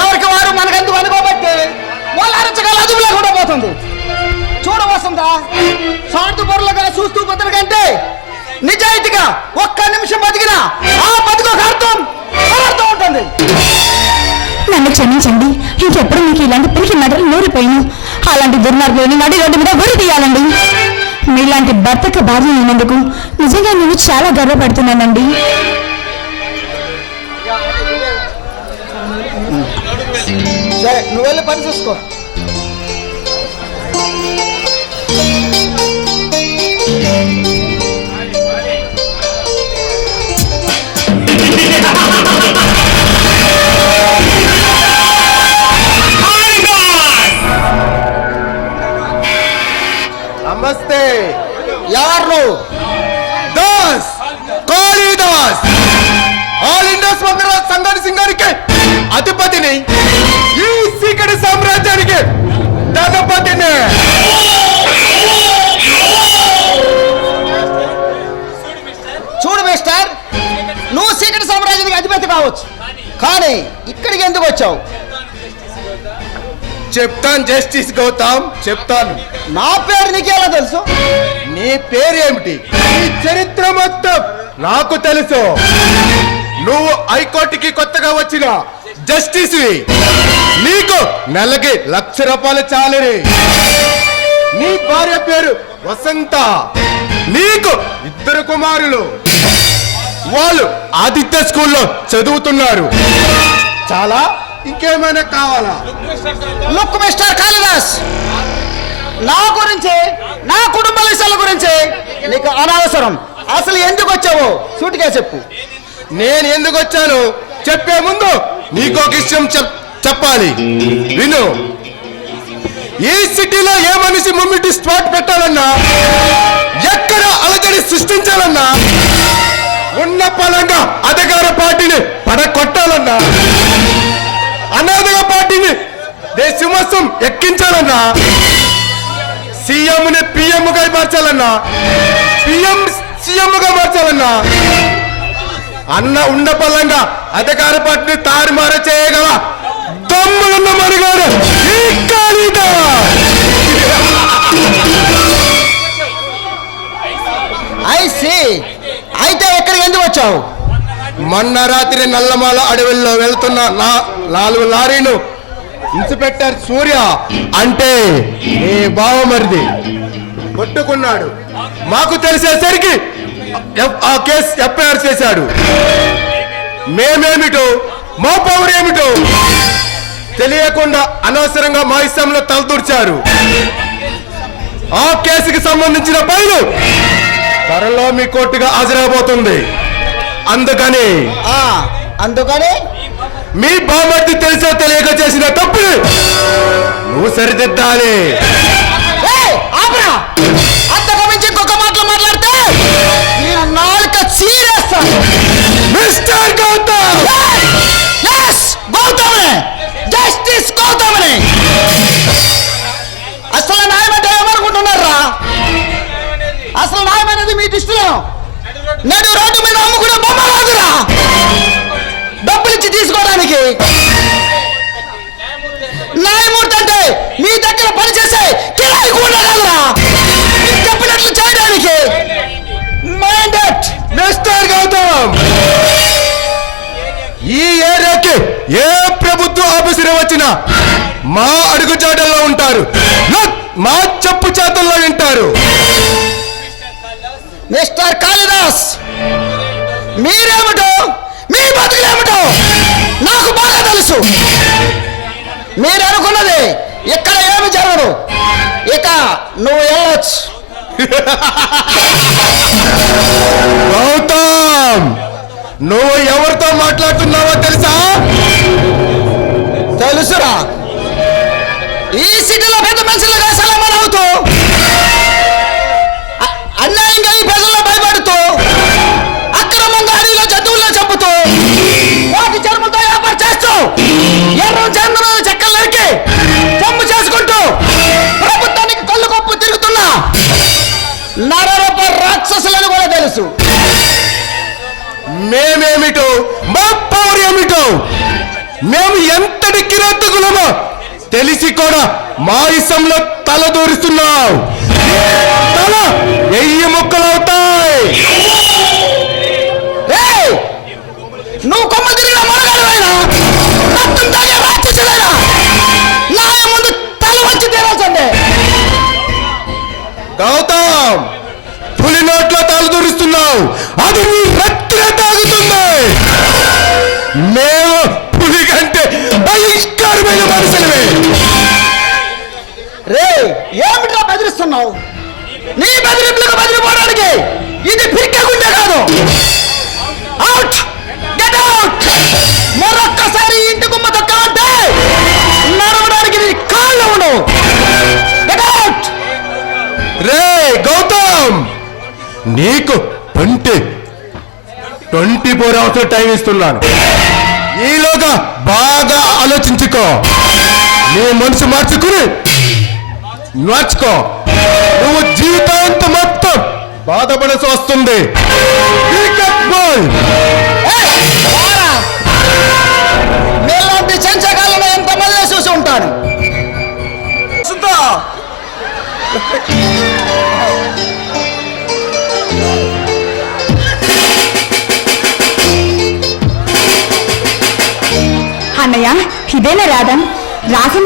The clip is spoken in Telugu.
ఎవరికి వారు మనకెందుకు అనుకోబట్టి వాళ్ళ అరచకాలు అదుపు లేకుండా పోతుంది. చూడ వసంత స్వార్థ పొరలుగా చూస్తూ బతులు కంటే నిజాయితీగా ఒక్క నిమిషం బతికినా ఆ బతుకు ఒక అర్థం అర్థం ఉంటుంది. నన్ను క్షమించండి. ఇంకెప్పుడు మీకు ఇలాంటి పిరికి నడలు నూరిపోయిను? అలాంటి దుర్మార్గులని నడి రోడ్డు మీద గురి తీయాలండి. మీలాంటి భర్తకు భార్య అయినందుకు నిజంగా నేను చాలా గర్వపడుతున్నానండి. సరే నువ్వు వెళ్ళి పని చూసుకో. నమస్తే. ఎవరు Das. Kalidas. All India smuggler సంఘాని సింగానికి అధిపతిని సీకటి సామ్రాజ్యానికి ధనపతిని చూడు మిస్టర్ నువ్వు సీకటి సామ్రాజ్యానికి అధిపతి కావచ్చు. కానీ ఇక్కడికి ఎందుకు వచ్చావు? చెప్తాను జస్టిస్ గౌతమ్ చెప్తాను. నా పేరు నీకేలా తెలుసు? నీ పేరేమిటి? నీ చరిత్ర మొత్తం నాకు తెలుసు. నువ్వు హైకోర్టుకి కొత్తగా వచ్చిన జస్టిస్ నీకు నెలకి లక్ష రూపాయలు చాలని నీ భార్య పేరు వసంత. నీకు ఇద్దరు కుమారులు. వాళ్ళు ఆదిత్య స్కూల్లో చదువుతున్నారు. చాలా ఇంకేమైనా కావాలా? లుక్ మిస్టర్ కాళిదాస్ నా గురించి నా కుటుంబ విషయాల గురించి నీకు అనవసరం. అసలు ఎందుకు వచ్చావో సూటిగా చెప్పు. నేను ఎందుకు వచ్చాను? చెప్పే ముందు నీకు ఒక విషయం చెప్- చెప్పాలి. విను. ఈ సిటీలో ఏ మనిషి ముమ్మిటి స్పాట్ పెట్టాలన్నా ఎక్కడ అలజడి సృష్టించాలన్నా ఉన్న పలంగా అధికార పార్టీని పడకొట్టాలన్నా అనాథక పార్టీని దేశమస్తం ఎక్కించాలన్నా సీఎంని పిఎంగా మార్చాలన్నా పిఎం సీఎంగా మార్చాలన్నా అన్న ఉండ పల్లంగా అధికార పార్టీని తారుమారు చేయగల. I see. అయితే ఎక్కడికి ఎందుకు వచ్చావు? మొన్న రాత్రి నల్లమాల అడవుల్లో వెళ్తున్న నా నాలుగు లారీలు ఇన్స్పెక్టర్ సూర్య అంటే నీ బావమరిది? కొట్టుకున్నాడు. మాకు తెలిసేసరికి ఆ కేసు ఎఫ్ఐఆర్ చేశాడు. మేమేమిటో మా పవర్ ఏమిటో తెలియకుండా అనవసరంగా మా ఇష్టంలో తలదూర్చారు. ఆ కేసుకి సంబంధించిన ఫైలు త్వరలో మీ కోర్టుగా హాజరైపోతుంది అందుకని ఆ, అందుకని? మీ బామర్ది తెలిసో తెలియక చేసిన తప్పుని నువ్వు సరిదిద్దాలి. మిస్టర్ గౌతమ్! ఎస్ గౌతమనే! జస్టిస్ గౌతమనే! అసలు న్యాయం అంటే ఏమనుకుంటున్నారా? అసలు న్యాయం అనేది మీ దృష్టిలో? నేడు రోడ్డు మీద అమ్ముకునే బొమ్మ కాదురా! డబ్బులు ఇచ్చి తీసుకోవడానికి! న్యాయమూర్తి అంటే మీ దగ్గర పనిచేసే కిరాయి కూడా కాదురా! వచ్చినా మా అడుగుజాడల్లో ఉంటారు. మా చెప్పు చేతుల్లో వింటారు. మిస్టర్ కాళిదాస్ మీరేమిటో మీ బతుకులేమిటో నాకు బాగా తెలుసు. మీరు అనుకున్నది ఇక్కడ ఏమి జరగదు. ఇక నువ్వు వెళ్ళొచ్చు. గౌతమ్ నువ్వు ఎవరితో మాట్లాడుతున్నావో తెలుసా? మేమేమిటో మా పవర్ ఏమిటో మేము ఎంతటి కిరాతకులమో తెలిసి కూడా మా ఇసంలో తల దూరిస్తున్నావు తల ఎయ్యి ముక్కలవుతాయి ఏయ్! నువ్వు కొమ్మ తిరిగిన మొనగాడువైనా రక్తం తాగే రాక్షసుడైనా న్యాయం ముందు తల వచ్చి తీరాల్సిందే. గౌతమ్! నోట్లో తల అది నీ రక్తమే తాగుతుంది. మేము పులి కంటే భయంకరమైన మనుషులమే. రే ఏమిట్రా బెదిరిస్తున్నావు? నీ బెదిరింపులకు బెదిరిపోవడానికి ఇది పిక్కగుండే కాదు. అవుట్ గెట్ అవుట్ నీకు twenty. Twenty four hours time ఇస్తున్నాను. ఈలోగా బాగా ఆలోచించుకో. నీ మనసు మార్చుకుని మార్చుకో నువ్వు జీవితాంతం మొత్తం బాధపడాల్సి వస్తుంది. నీలాంటి చెంచకాలను ఎంత మళ్ళీ చూసి ఉంటాను? ఇదేనా రాధం? రాసింది